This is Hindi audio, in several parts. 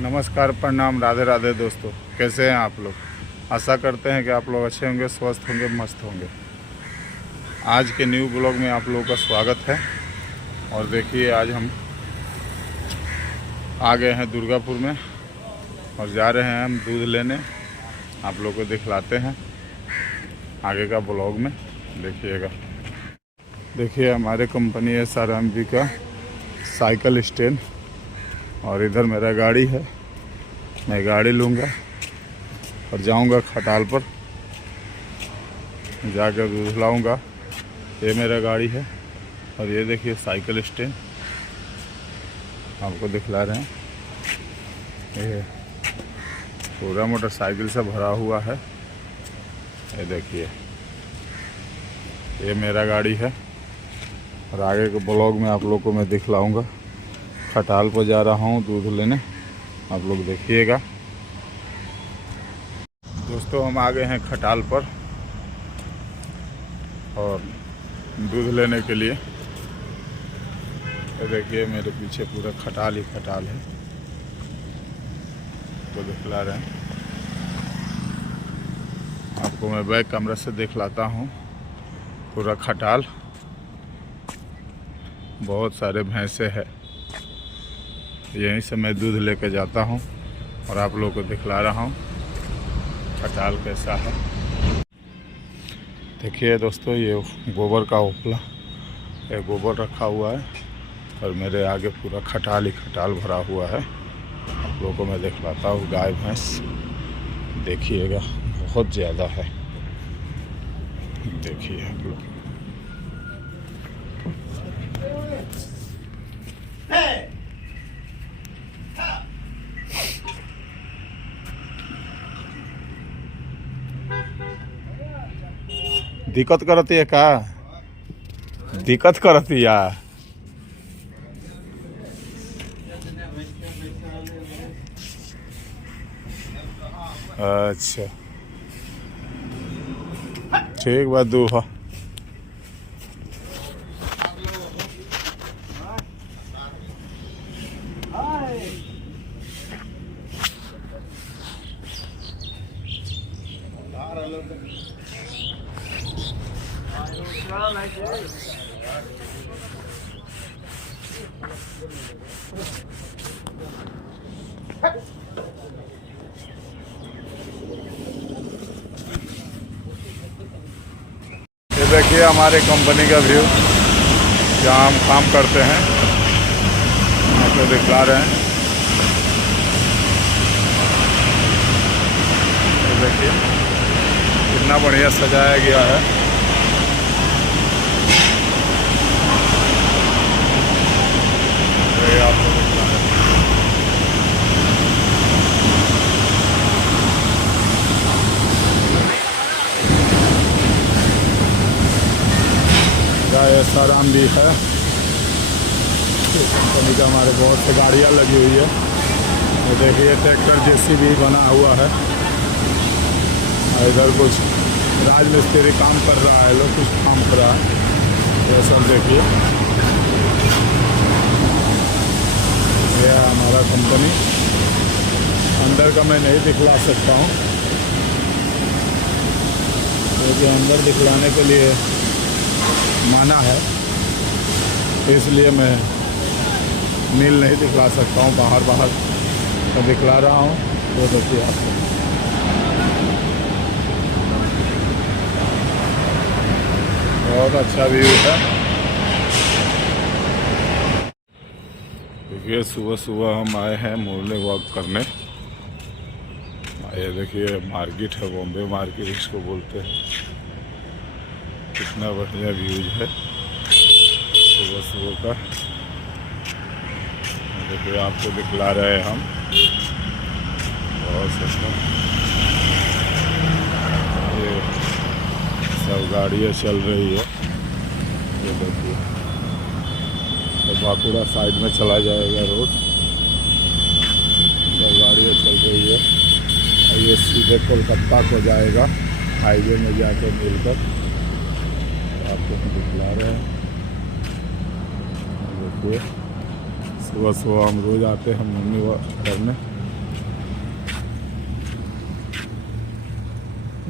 नमस्कार, प्रणाम, राधे राधे दोस्तों। कैसे हैं आप लोग? आशा करते हैं कि आप लोग अच्छे होंगे, स्वस्थ होंगे, मस्त होंगे। आज के न्यू ब्लॉग में आप लोगों का स्वागत है। और देखिए, आज हम आ गए हैं दुर्गापुर में और जा रहे हैं हम दूध लेने। आप लोग को दिखलाते हैं आगे का ब्लॉग में, देखिएगा। देखिए, हमारे कंपनी है SRMB का साइकिल स्टैंड और इधर मेरा गाड़ी है। मैं गाड़ी लूँगा और जाऊँगा खटाल पर, जाकर दूध लाऊँगा। ये मेरा गाड़ी है और ये देखिए साइकिल स्टैंड आपको दिखला रहे हैं। ये पूरा मोटरसाइकिल से भरा हुआ है। ये देखिए, ये मेरा गाड़ी है और आगे के ब्लॉग में आप लोग को मैं दिखलाऊँगा। खटाल पर जा रहा हूँ दूध लेने, आप लोग देखिएगा। दोस्तों, हम आ गए हैं खटाल पर और दूध लेने के लिए। तो देखिए, मेरे पीछे पूरा खटाल ही खटाल है, तो दिखला रहे हैं आपको। मैं बैक कैमरा से दिखलाता हूँ पूरा खटाल। बहुत सारे भैंसे हैं, यहीं से मैं दूध लेके जाता हूँ और आप लोगों को दिखला रहा हूँ खटाल कैसा है। देखिए दोस्तों, ये गोबर का उपला, ये गोबर रखा हुआ है और मेरे आगे पूरा खटाल ही खटाल भरा हुआ है। आप लोगों को मैं दिखलाता हूँ गाय भैंस, देखिएगा बहुत ज़्यादा है। देखिए आप लोग, दिक्कत करती है का? दिक्कत करती है। अच्छा, ठीक बात दू हो। ये देखिए हमारे कंपनी का व्यू, जहाँ हम काम करते हैं, आपको दिखला रहे हैं। ये देखिए कितना बढ़िया सजाया गया है। ये आपको दिखला रहे हैं। SRMB है, कंपनी का हमारे बहुत से गाड़ियाँ लगी हुई है। तो देखिए ट्रैक्टर JCB बना हुआ है और इधर कुछ राजमिस्त्री काम कर रहा है, लोग कुछ काम कर रहा है। ये सब देखिए, ये है हमारा कंपनी। अंदर का मैं नहीं दिखला सकता हूँ क्योंकि अंदर दिखलाने के लिए माना है, इसलिए मैं नील नहीं दिखला सकता हूँ। बाहर तो दिखला रहा हूँ। तो देखिए आपको, बहुत अच्छा व्यू है। देखिए, सुबह सुबह हम आए हैं मॉर्निंग वॉक करने। ये देखिए मार्केट है, बॉम्बे मार्केट इसको बोलते हैं। कितना बढ़िया व्यूज है सुबह सुबह का। देखिए आपको दिखला रहे हैं हम, बहुत सस्ता। ये सब गाड़ियाँ चल रही है, ये देखिए। तो बांकुड़ा साइड में चला जाएगा रोड, सब गाड़ियाँ चल रही है और ये सीधे कोलकाता को जाएगा, हाईवे में जाकर मिलकर। आपको दिखला रहे हैं। देखिए सुबह सुबह हम रोज़ आते हैं मॉर्निंग वॉक करने।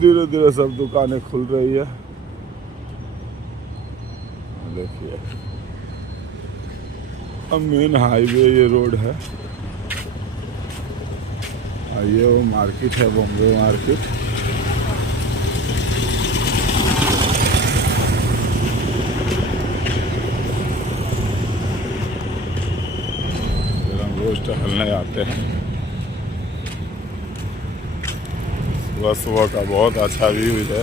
धीरे धीरे सब दुकानें खुल रही है। देखिए अब मेन हाईवे ये रोड है, ये वो मार्केट है, बॉम्बे मार्केट। फिर हम रोज टहलने आते हैं। सुबह सुबह का बहुत अच्छा व्यू है।